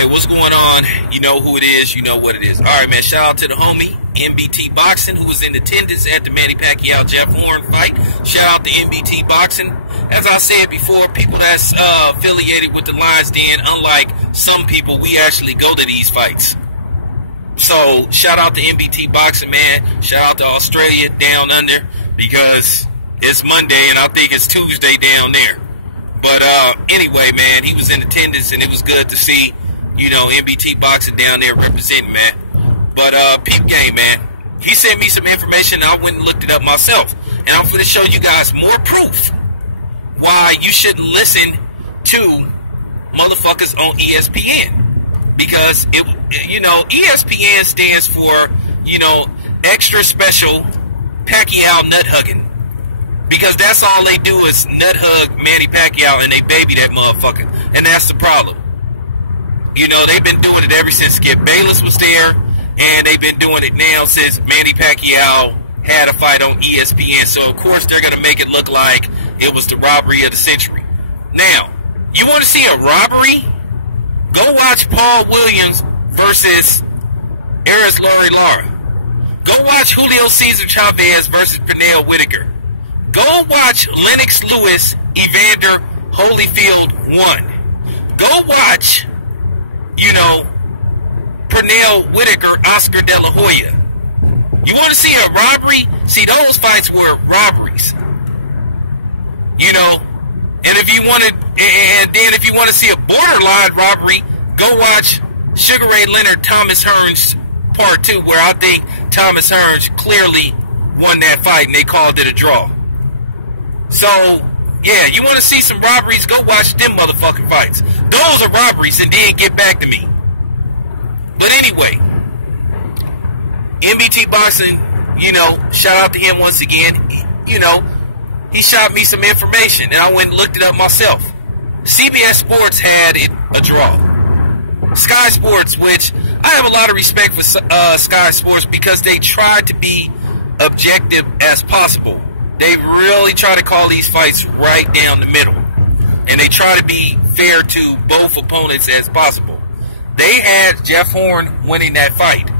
Hey, what's going on? You know who it is. You know what it is. All right, man. Shout out to the homie, MBT Boxing, who was in attendance at the Manny Pacquiao-Jeff Horn fight. Shout out to MBT Boxing. As I said before, people that's affiliated with the Lions Den, unlike some people, we actually go to these fights. So, shout out to MBT Boxing, man. Shout out to Australia, down under, because it's Monday, and I think it's Tuesday down there. But anyway, man, he was in attendance, and it was good to see, you know, MBT Boxing down there representing, man. But peep game, man. He sent me some information, and I went and looked it up myself. And I'm going to show you guys more proof why you shouldn't listen to motherfuckers on ESPN. Because, you know, ESPN stands for, you know, extra special Pacquiao nut hugging. Because that's all they do is nut hug Manny Pacquiao and they baby that motherfucker. And that's the problem. You know, they've been doing it ever since Skip Bayless was there. And they've been doing it now since Manny Pacquiao had a fight on ESPN. So, of course, they're going to make it look like it was the robbery of the century. Now, you want to see a robbery? Go watch Paul Williams versus Eris Laurie Lara. Go watch Julio Cesar Chavez versus Pernell Whitaker. Go watch Lennox Lewis, Evander Holyfield 1. Go watch, you know, Pernell Whitaker, Oscar De La Hoya. You want to see a robbery? See, those fights were robberies. You know, and if you want to, and then if you want to see a borderline robbery, go watch Sugar Ray Leonard, Thomas Hearns Part 2, where I think Thomas Hearns clearly won that fight and they called it a draw. So, yeah, you want to see some robberies, go watch them motherfucking fights. Those are robberies, and then get back to me. But anyway, MBT Boxing, you know, shout out to him once again. You know, he shot me some information, and I went and looked it up myself. CBS Sports had it a draw. Sky Sports, which I have a lot of respect for Sky Sports because they try to be objective as possible. They really try to call these fights right down the middle. And they try to be fair to both opponents as possible. They had Jeff Horn winning that fight.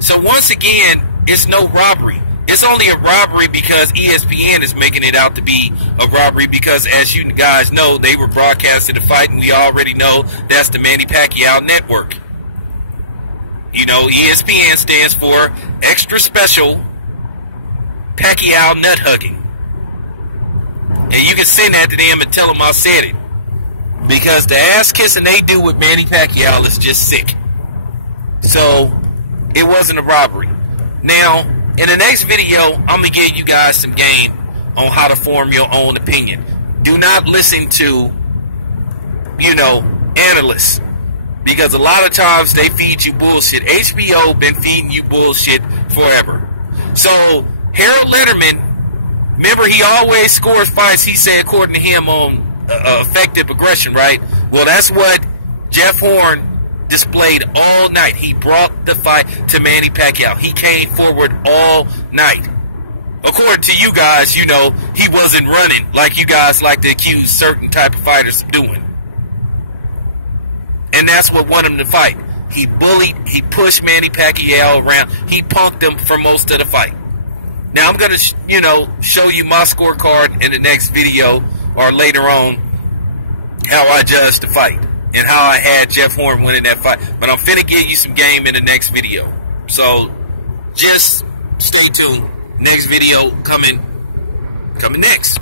So once again, it's no robbery. It's only a robbery because ESPN is making it out to be a robbery because, as you guys know, they were broadcasting the fight, and we already know that's the Manny Pacquiao Network. You know, ESPN stands for Extra Special Pacquiao Nut Hugging. And you can send that to them and tell them I said it. Because the ass kissing they do with Manny Pacquiao is just sick. So, it wasn't a robbery. Now, in the next video, I'm going to give you guys some game on how to form your own opinion. Do not listen to, you know, analysts. Because a lot of times they feed you bullshit. HBO been feeding you bullshit forever. So, Harold Letterman, remember, he always scores fights, he said, according to him, on effective aggression, right? Well, that's what Jeff Horn displayed all night. He brought the fight to Manny Pacquiao. He came forward all night. According to you guys, you know, he wasn't running like you guys like to accuse certain type of fighters of doing. And that's what won him the fight. He bullied, he pushed Manny Pacquiao around. He punked him for most of the fight. Now, I'm going to, you know, show you my scorecard in the next video or later on how I judged the fight and how I had Jeff Horn winning that fight. But I'm finna give you some game in the next video. So, just stay tuned. Next video coming next.